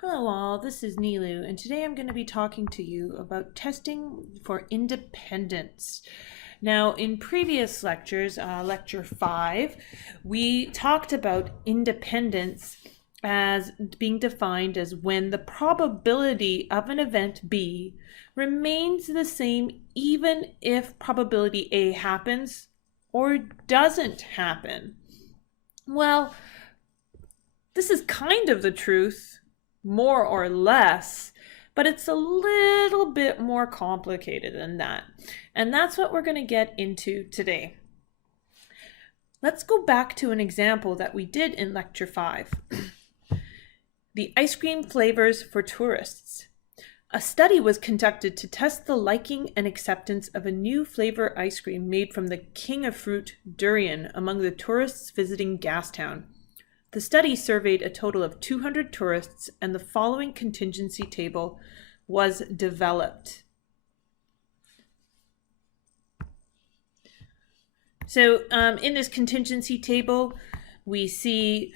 Hello all, this is Nilu, and today I'm going to be talking to you about testing for independence. Now, in previous lectures, lecture 5, we talked about independence as being defined as when the probability of an event B remains the same even if probability A happens or doesn't happen. Well, this is kind of the truth, more or less, but it's a little bit more complicated than that. And that's what we're going to get into today. Let's go back to an example that we did in lecture 5. The ice cream flavors for tourists. A study was conducted to test the liking and acceptance of a new flavor ice cream made from the king of fruit, durian, among the tourists visiting Gastown. The study surveyed a total of 200 tourists, and the following contingency table was developed. So in this contingency table, we see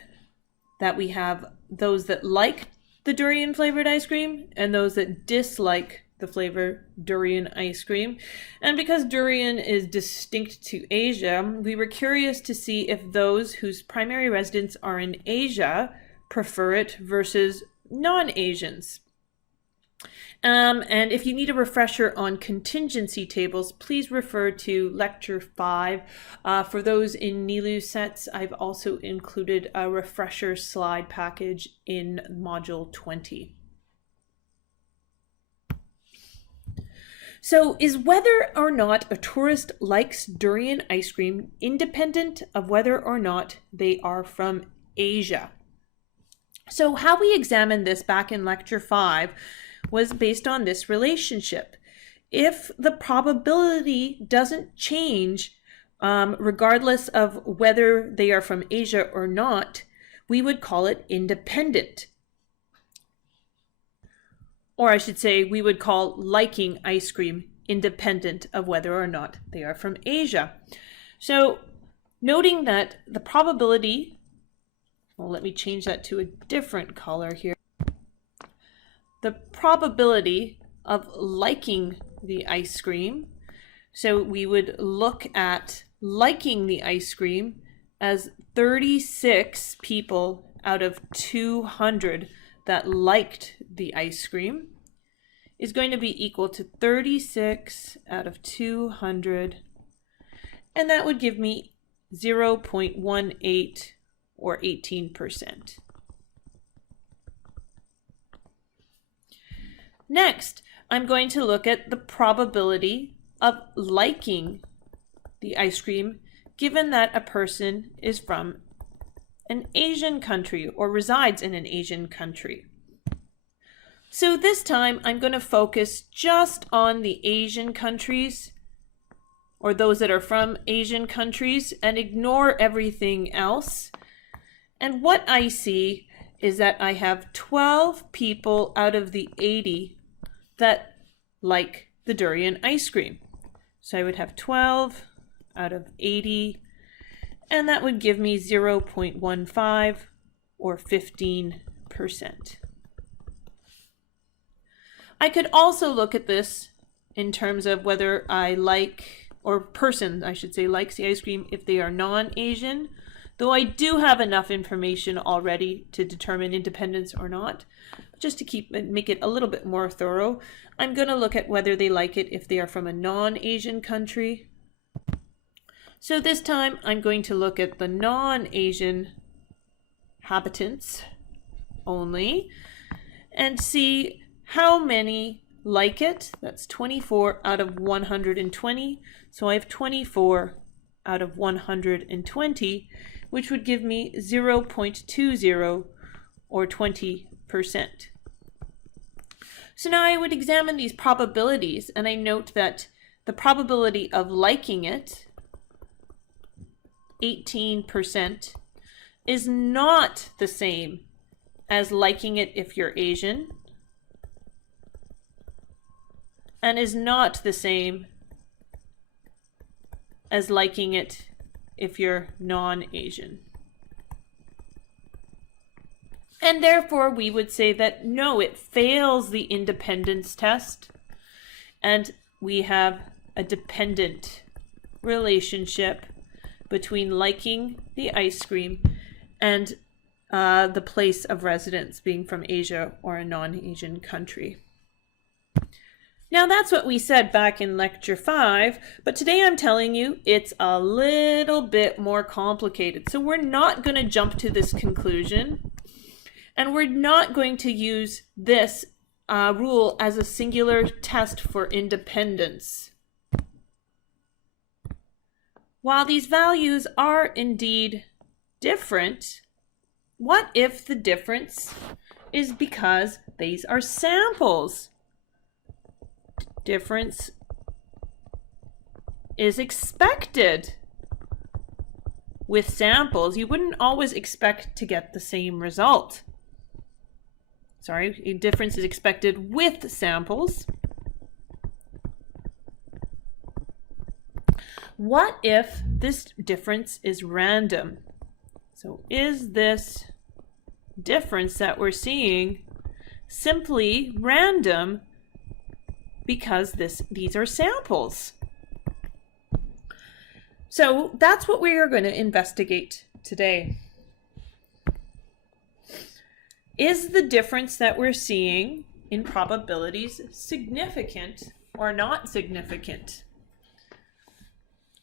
that we have those that like the durian flavored ice cream and those that dislike the flavor durian ice cream. And because durian is distinct to Asia, we were curious to see if those whose primary residents are in Asia prefer it versus non-Asians. And if you need a refresher on contingency tables, please refer to lecture 5. For those in Nilu sets, I've also included a refresher slide package in module 20. So, is whether or not a tourist likes durian ice cream independent of whether or not they are from Asia? So, how we examined this back in lecture 5 was based on this relationship. If the probability doesn't change, regardless of whether they are from Asia or not, we would call it independent. Or I should say, we would call liking ice cream independent of whether or not they are from Asia. So, noting that the probability, well, let me change that to a different color here. The probability of liking the ice cream, so we would look at liking the ice cream as 36 people out of 200 that liked the ice cream is going to be equal to 36 out of 200, and that would give me 0.18 or 18%. Next, I'm going to look at the probability of liking the ice cream given that a person is from an Asian country or resides in an Asian country. So this time I'm going to focus just on the Asian countries or those that are from Asian countries and ignore everything else. And what I see is that I have 12 people out of the 80 that like the durian ice cream. So I would have 12 out of 80, and that would give me 0.15 or 15%. I could also look at this in terms of whether I like, or person, I should say, likes the ice cream if they are non-Asian, though I do have enough information already to determine independence or not. Just to make it a little bit more thorough, I'm going to look at whether they like it if they are from a non-Asian country. So this time I'm going to look at the non-Asian habitants only and see how many like it. That's 24 out of 120. So I have 24 out of 120, which would give me 0.20 or 20%. So now I would examine these probabilities, and I note that the probability of liking it, 18%, is not the same as liking it if you're Asian, and is not the same as liking it if you're non-Asian. And therefore, we would say that no, it fails the independence test. And we have a dependent relationship between liking the ice cream and the place of residence, being from Asia or a non-Asian country. Now that's what we said back in lecture 5, but today I'm telling you it's a little bit more complicated. So we're not going to jump to this conclusion, and we're not going to use this rule as a singular test for independence. While these values are indeed different, what if the difference is because these are samples? Difference is expected. With samples, you wouldn't always expect to get the same result. Sorry, a difference is expected with samples. What if this difference is random? So is this difference that we're seeing simply random because these are samples? So that's what we are going to investigate today. Is the difference that we're seeing in probabilities significant or not significant?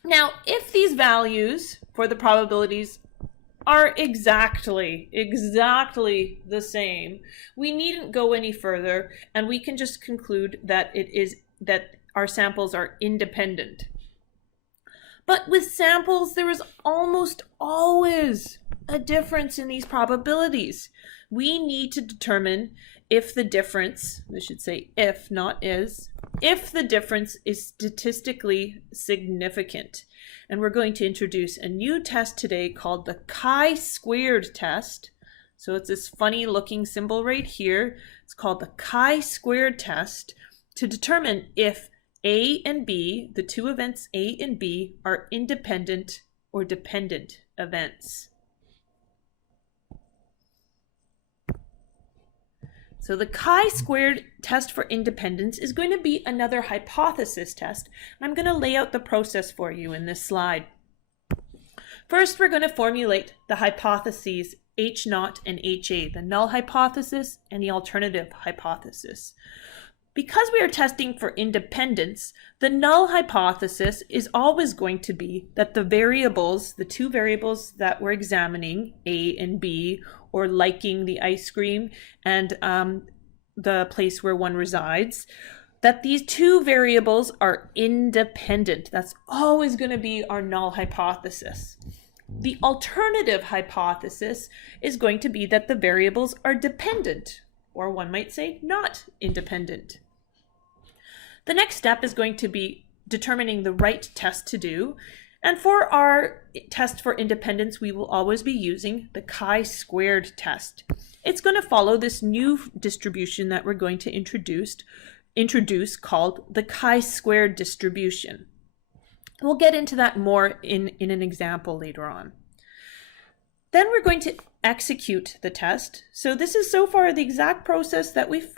Now, if these values for the probabilities are exactly the same, we needn't go any further, and we can just conclude that that our samples are independent. But with samples, there is almost always a difference in these probabilities. We need to determine if the difference, I should say if, not is, if the difference is statistically significant. And we're going to introduce a new test today called the ChjiSquare test. So it's this funny looking symbol right here. It's called the ChjiSquare test to determine if A and B, the two events A and B, are independent or dependent events. So the Chi-squared test for independence is going to be another hypothesis test. I'm going to lay out the process for you in this slide. First, we're going to formulate the hypotheses H0 and HA, the null hypothesis and the alternative hypothesis. Because we are testing for independence, the null hypothesis is always going to be that the variables, the two variables that we're examining, A and B, or liking the ice cream and the place where one resides, that these two variables are independent. That's always going to be our null hypothesis. The alternative hypothesis is going to be that the variables are dependent, or one might say not independent. The next step is going to be determining the right test to do. And for our test for independence, we will always be using the chi-squared test. It's going to follow this new distribution that we're going to introduce called the chi-squared distribution. We'll get into that more in an example later on. Then we're going to execute the test. So this is so far the exact process that we've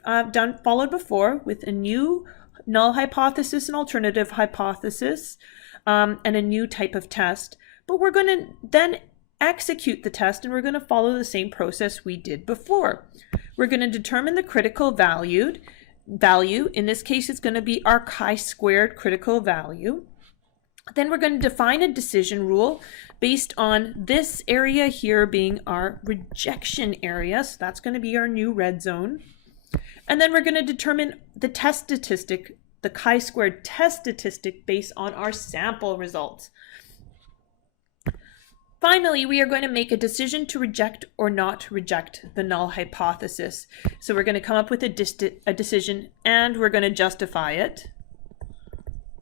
followed before, with a new null hypothesis and alternative hypothesis, and a new type of test. But we're going to then execute the test, and we're going to follow the same process we did before. We're going to determine the critical value. In this case, it's going to be our chi-squared critical value. Then we're going to define a decision rule based on this area here being our rejection area. So that's going to be our new red zone. And then we're going to determine the test statistic, the chi-squared test statistic, based on our sample results. Finally, we are going to make a decision to reject or not reject the null hypothesis. So we're going to come up with a decision, and we're going to justify it.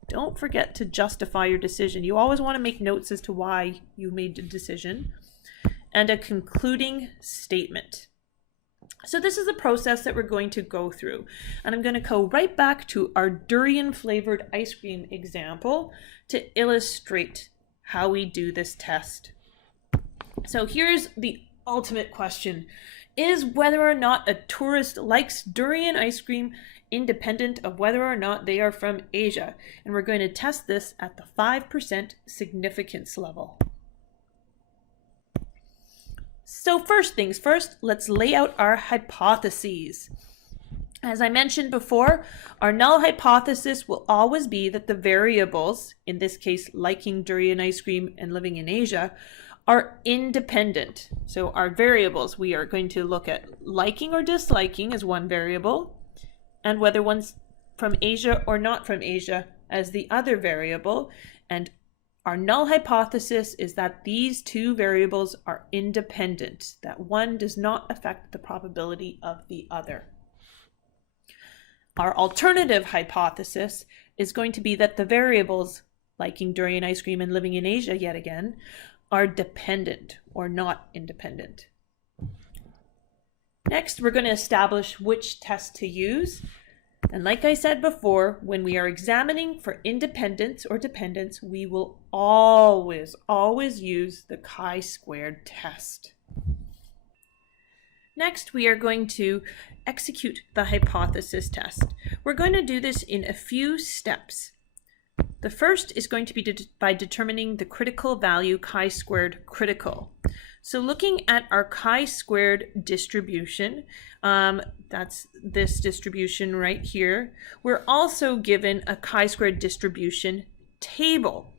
Don't forget to justify your decision. You always want to make notes as to why you made the decision. And a concluding statement. So this is a process that we're going to go through. And I'm going to go right back to our durian flavored ice cream example to illustrate how we do this test. So here's the ultimate question. Is whether or not a tourist likes durian ice cream independent of whether or not they are from Asia. And we're going to test this at the 5% significance level. So first things first, let's lay out our hypotheses. As I mentioned before, our null hypothesis will always be that the variables, in this case liking durian ice cream and living in Asia, are independent. So our variables, we are going to look at liking or disliking as one variable, and whether one's from Asia or not from Asia as the other variable. And our null hypothesis is that these two variables are independent, that one does not affect the probability of the other. Our alternative hypothesis is going to be that the variables, liking durian ice cream and living in Asia yet again, are dependent or not independent. Next, we're going to establish which test to use. And like I said before, when we are examining for independence or dependence, we will always use the chi-squared test. Next, we are going to execute the hypothesis test. We're going to do this in a few steps. The first is going to be by determining the critical value chi-squared critical. So looking at our chi-squared distribution, that's this distribution right here, we're also given a chi-squared distribution table.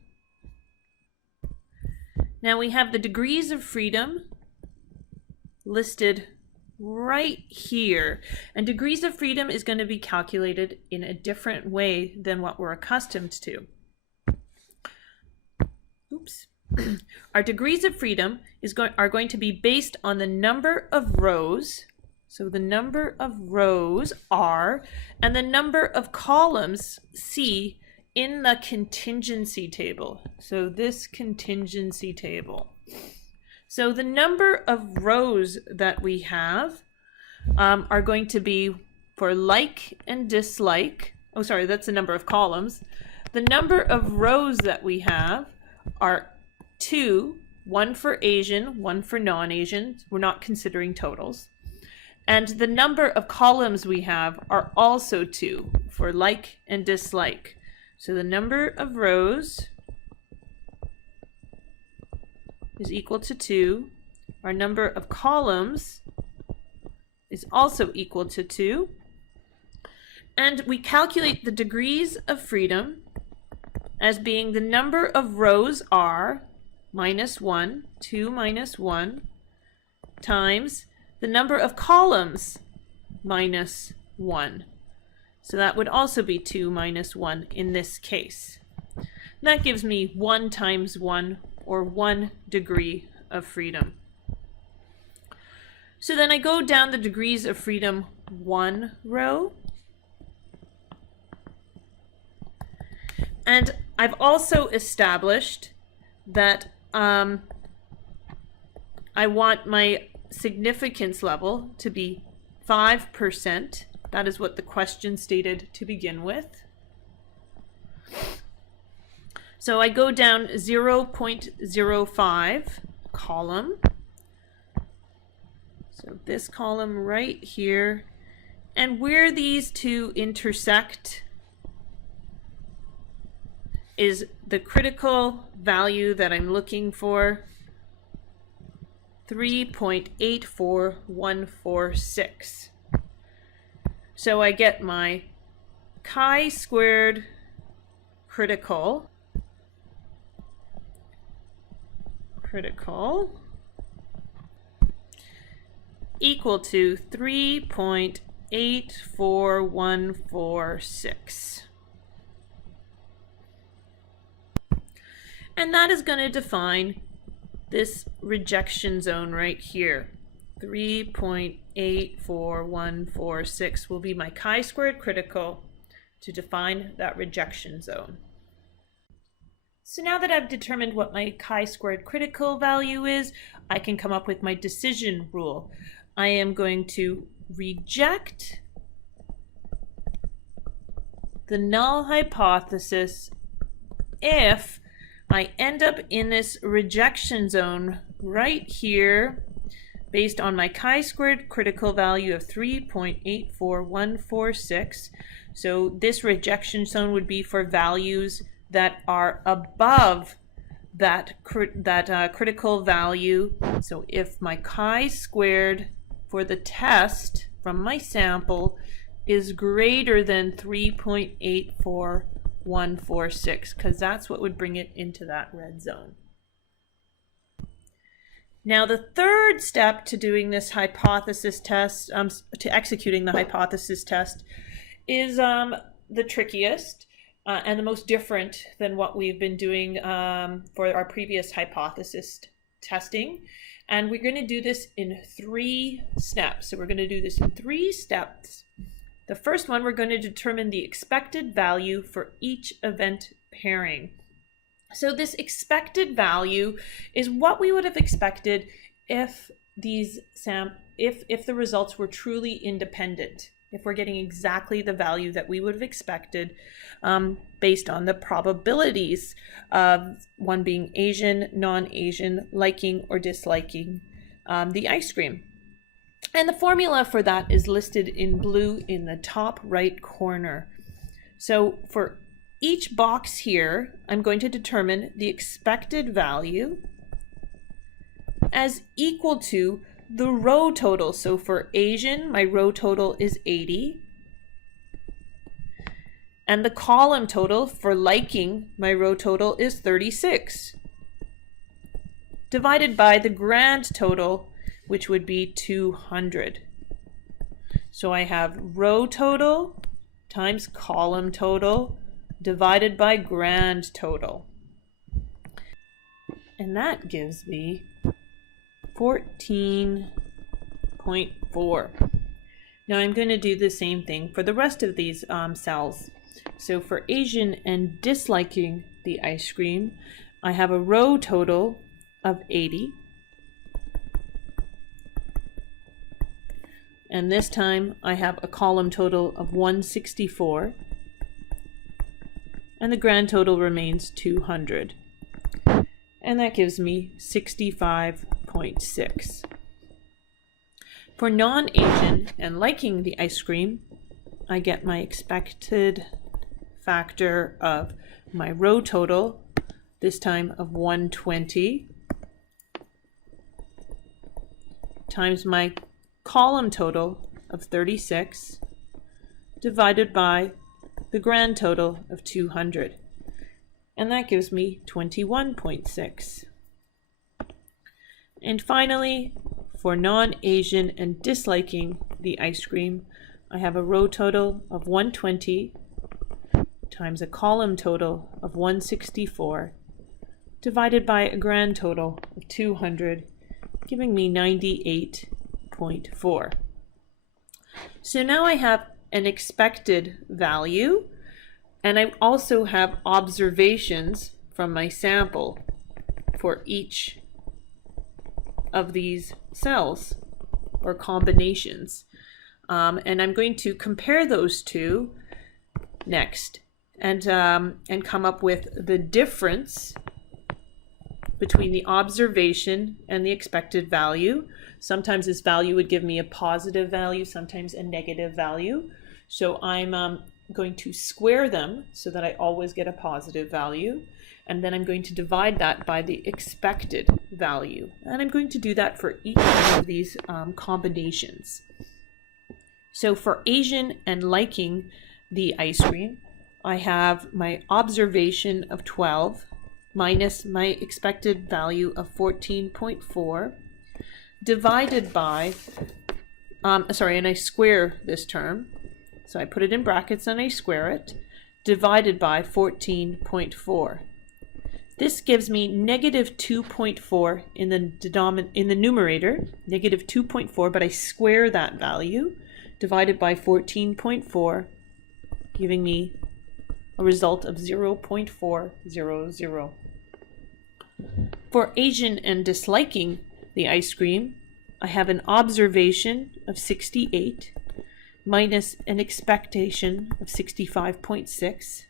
Now we have the degrees of freedom listed right here, and degrees of freedom is going to be calculated in a different way than what we're accustomed to. Oops. Our degrees of freedom are going to be based on the number of rows, so the number of rows R, and the number of columns C in the contingency table. So this contingency table. So the number of rows that we have are going to be for like and dislike. Oh, sorry, that's the number of columns. The number of rows that we have are 2, one for Asian, one for non-Asian. We're not considering totals. And the number of columns we have are also 2 for like and dislike. So the number of rows is equal to 2. Our number of columns is also equal to 2. And we calculate the degrees of freedom as being the number of rows R minus 1, 2 minus 1, times the number of columns minus 1. So that would also be 2 minus 1 in this case. That gives me 1 times 1, or 1 degree of freedom. So then I go down the degrees of freedom 1 row. And I've also established that I want my significance level to be 5%. That is what the question stated to begin with. So I go down 0.05 column. So this column right here. And where these two intersect is the critical value that I'm looking for, 3.84146. So I get my chi-squared critical equal to 3.84146. And that is going to define this rejection zone right here. 3.84146 will be my chi-squared critical to define that rejection zone. So now that I've determined what my chi-squared critical value is, I can come up with my decision rule. I am going to reject the null hypothesis if I end up in this rejection zone right here based on my chi-squared critical value of 3.84146. So this rejection zone would be for values that are above that critical value. So if my chi-squared for the test from my sample is greater than 3.84146, because that's what would bring it into that red zone. Now the third step to doing this hypothesis test, to executing the hypothesis test, is the trickiest and the most different than what we've been doing for our previous hypothesis testing. And we're going to do this in 3 steps. So we're going to do this in 3 steps. The first one, we're going to determine the expected value for each event pairing. So this expected value is what we would have expected if if the results were truly independent, if we're getting exactly the value that we would have expected based on the probabilities of one being Asian, non-Asian, liking or disliking the ice cream. And the formula for that is listed in blue in the top right corner. So for each box here, I'm going to determine the expected value as equal to the row total. So for Asian, my row total is 80. And the column total for liking, my row total is 36. Divided by the grand total, which would be 200. So I have row total times column total divided by grand total. And that gives me 14.4. Now I'm going to do the same thing for the rest of these cells. So for Asian and disliking the ice cream, I have a row total of 80. And this time I have a column total of 164. And the grand total remains 200. And that gives me 65.6. For non-Asian and liking the ice cream, I get my expected factor of my row total, this time of 120, times my column total of 36, divided by the grand total of 200. And that gives me 21.6. And finally, for non-Asian and disliking the ice cream, I have a row total of 120 times a column total of 164 divided by a grand total of 200, giving me 98.4. So now I have an expected value, and I also have observations from my sample for each of these cells or combinations. And I'm going to compare those two next and come up with the difference between the observation and the expected value. Sometimes this value would give me a positive value, sometimes a negative value. So I'm going to square them so that I always get a positive value. And then I'm going to divide that by the expected value. And I'm going to do that for each one of these combinations. So for Asian and liking the ice cream, I have my observation of 12 minus my expected value of 14.4 divided by, and I square this term. So I put it in brackets and I square it, divided by 14.4. This gives me negative 2.4 in the numerator, negative 2.4, but I square that value, divided by 14.4, giving me a result of 0.400. For Asian and disliking the ice cream, I have an observation of 68 minus an expectation of 65.6.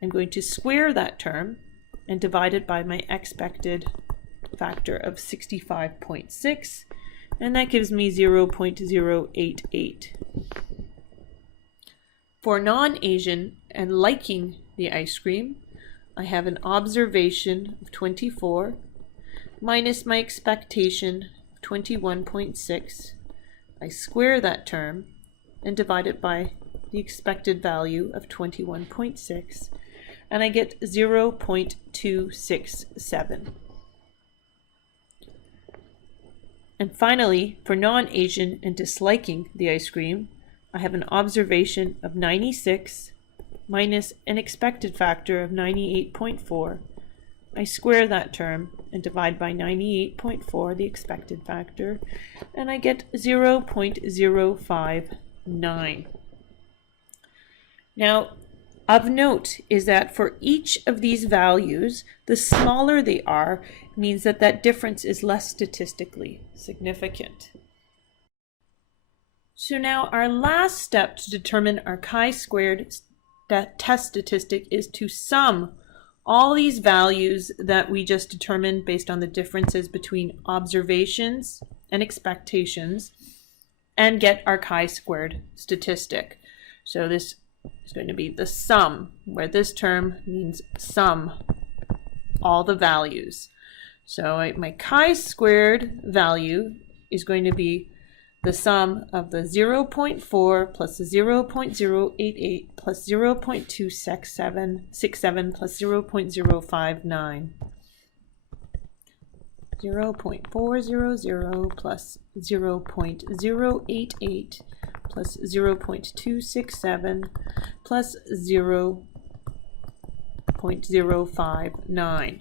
I'm going to square that term and divide it by my expected factor of 65.6, and that gives me 0.088. For non-Asian and liking the ice cream, I have an observation of 24 minus my expectation of 21.6. I square that term and divide it by the expected value of 21.6, and I get 0.267. And finally, for non-Asian and disliking the ice cream, I have an observation of 96 minus an expected factor of 98.4. I square that term and divide by 98.4, the expected factor, and I get 0.059. Now, of note is that for each of these values, the smaller they are, means that that difference is less statistically significant. So now our last step to determine our chi-squared test statistic is to sum all these values that we just determined based on the differences between observations and expectations and get our chi-squared statistic. So this is going to be the sum, where this term means sum all the values. So my chi-squared value is going to be the sum of the 0.4 plus the 0.088 plus 0.267 plus 0.059. 0.400 plus 0.088 plus 0.267 plus 0.059.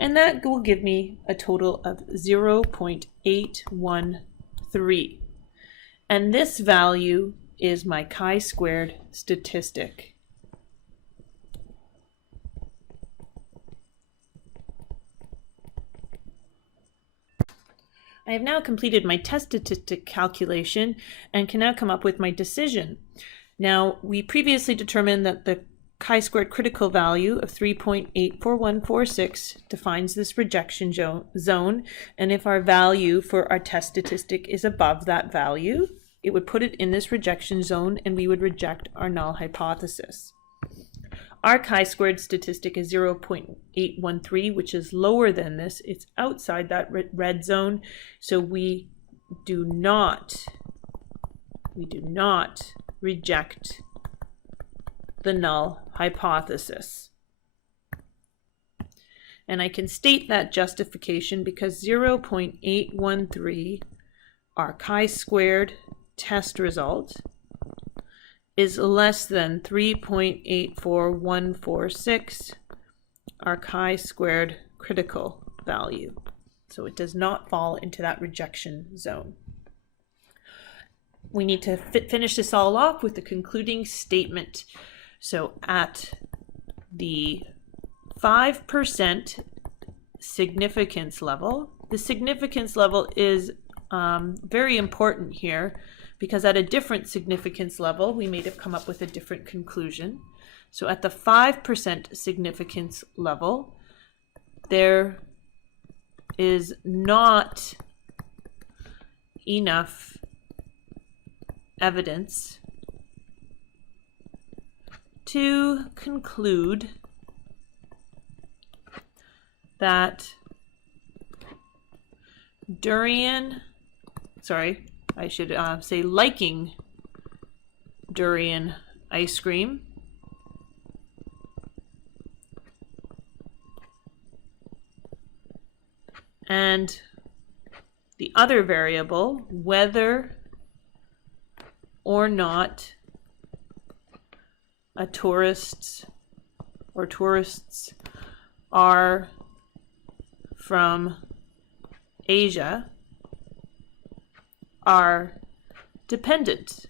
And that will give me a total of 0.813. And this value is my chi-squared statistic. I have now completed my test statistic calculation and can now come up with my decision. Now, we previously determined that the chi-squared critical value of 3.84146 defines this rejection zone, and if our value for our test statistic is above that value, it would put it in this rejection zone and we would reject our null hypothesis. Our chi-squared statistic is 0.813, which is lower than this. It's outside that red zone, so we do not reject the null hypothesis. And I can state that justification because 0.813, our chi-squared test result, is less than 3.84146, our chi-squared critical value. So it does not fall into that rejection zone. We need to finish this all off with the concluding statement. So at the 5% significance level, the significance level is very important here, because at a different significance level, we may have come up with a different conclusion. So at the 5% significance level, there is not enough evidence to conclude that liking durian ice cream and the other variable, whether or not tourists are from Asia, are dependent.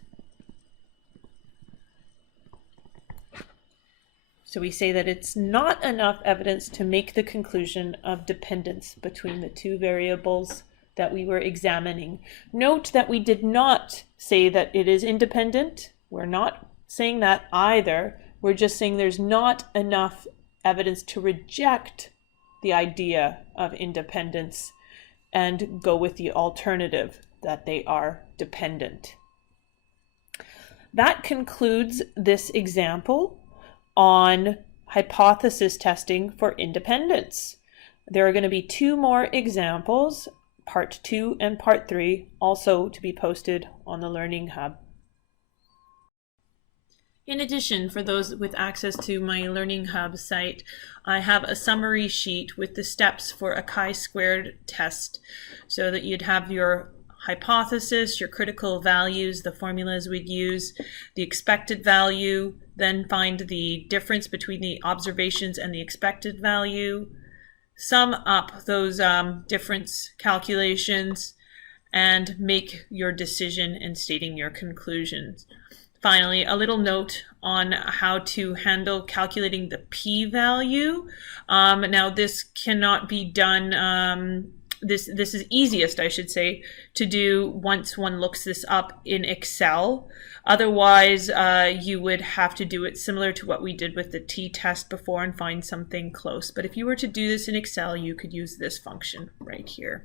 So we say that it's not enough evidence to make the conclusion of dependence between the two variables that we were examining. Note that we did not say that it is independent. We're not saying that either. We're just saying there's not enough evidence to reject the idea of independence and go with the alternative that they are dependent. That concludes this example on hypothesis testing for independence. There are going to be 2 more examples, part 2 and part 3, also to be posted on the Learning Hub. In addition, for those with access to my Learning Hub site, I have a summary sheet with the steps for a ChjiSquare test, so that you'd have your hypothesis, your critical values, the formulas we'd use, the expected value, then find the difference between the observations and the expected value, sum up those difference calculations, and make your decision in stating your conclusions. Finally, a little note on how to handle calculating the p-value. Now, this cannot be done, this is easiest, I should say, to do once one looks this up in Excel. Otherwise, you would have to do it similar to what we did with the t-test before and find something close. But if you were to do this in Excel, you could use this function right here.